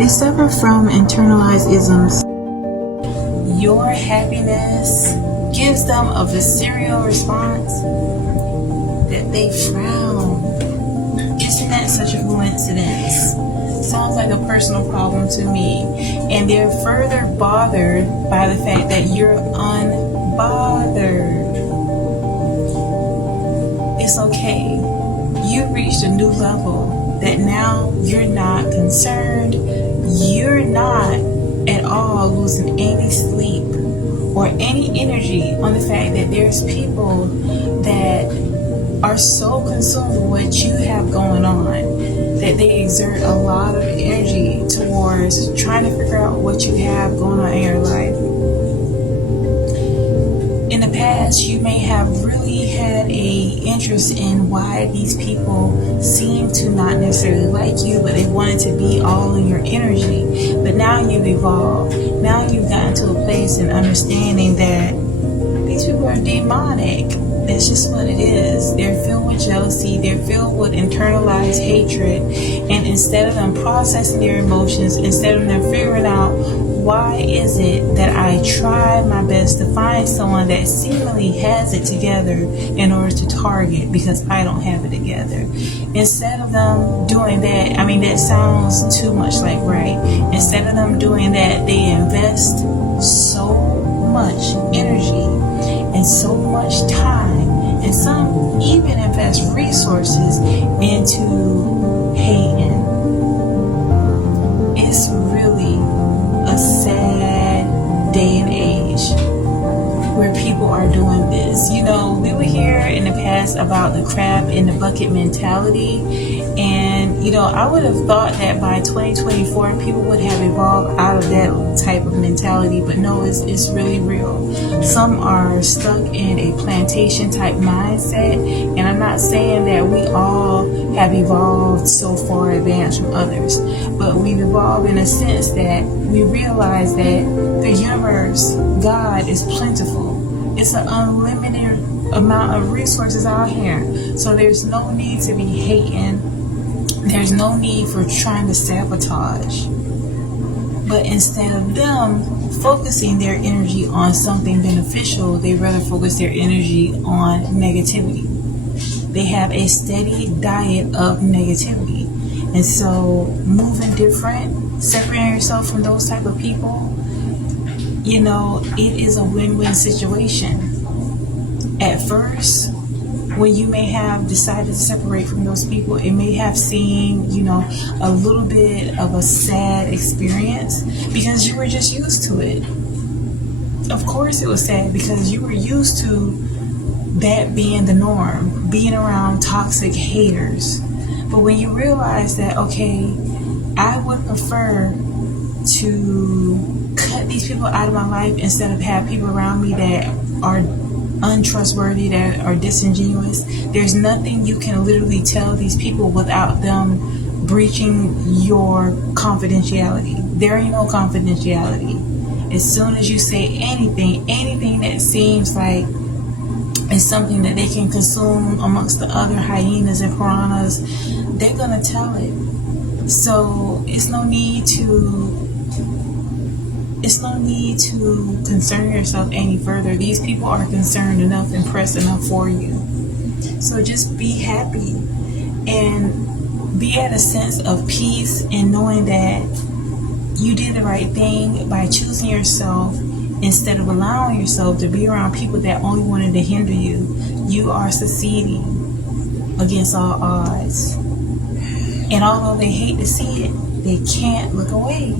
They suffer from internalized isms. Your happiness gives them a visceral response that they frown. Isn't that such a coincidence? Sounds like a personal problem to me. And they're further bothered by the fact that you're unbothered. It's okay. You've reached a new level that now you're not concerned. You're not at all losing any sleep or any energy on the fact that there's people that are so consumed with what you have going on that they exert a lot of energy towards trying to figure out what you have going on in your life. In the past, you may have really had a interest in why these people seem to not necessarily like you, but they wanted to be all in your energy. But now you've evolved. Now you've gotten to a place in understanding that these people are demonic. That's just what it is. They're filled with jealousy. They're filled with internalized hatred. And instead of them processing their emotions, instead of them figuring out why is it that I try my best to find someone that seemingly has it together in order to target because I don't have it together. Instead of them doing that, that sounds too much like right. Instead of them doing that, they invest so much energy and so much time, and some even invest resources into hating. It's really a sad day and age where people are doing this. We would hear in the past about the crab in the bucket mentality, and I would have thought that by 2024 people would have evolved out of that type of mentality, but no, it's really real. Some are stuck in a plantation type mindset, and I'm not saying that we all have evolved so far advanced from others, but we've evolved in a sense that we realize that the universe, God, is plentiful. It's an unlimited amount of resources out here, so there's no need to be hating. There's no need for trying to sabotage. But instead of them focusing their energy on something beneficial, they rather focus their energy on negativity. They have a steady diet of negativity. And so moving different, separating yourself from those type of people, it is a win-win situation. At first, when you may have decided to separate from those people, it may have seemed, a little bit of a sad experience because you were just used to it. Of course it was sad because you were used to that being the norm, being around toxic haters. But when you realize that, okay, I would prefer to cut these people out of my life instead of have people around me that are untrustworthy, that are disingenuous. There's nothing you can literally tell these people without them breaching your confidentiality. There ain't no confidentiality. As soon as you say anything that seems like it's something that they can consume amongst the other hyenas and piranhas, they're gonna tell it. So it's no need to concern yourself any further. These people are concerned enough and pressed enough for you. So just be happy and be at a sense of peace in knowing that you did the right thing by choosing yourself instead of allowing yourself to be around people that only wanted to hinder you. You are succeeding against all odds. And although they hate to see it, they can't look away.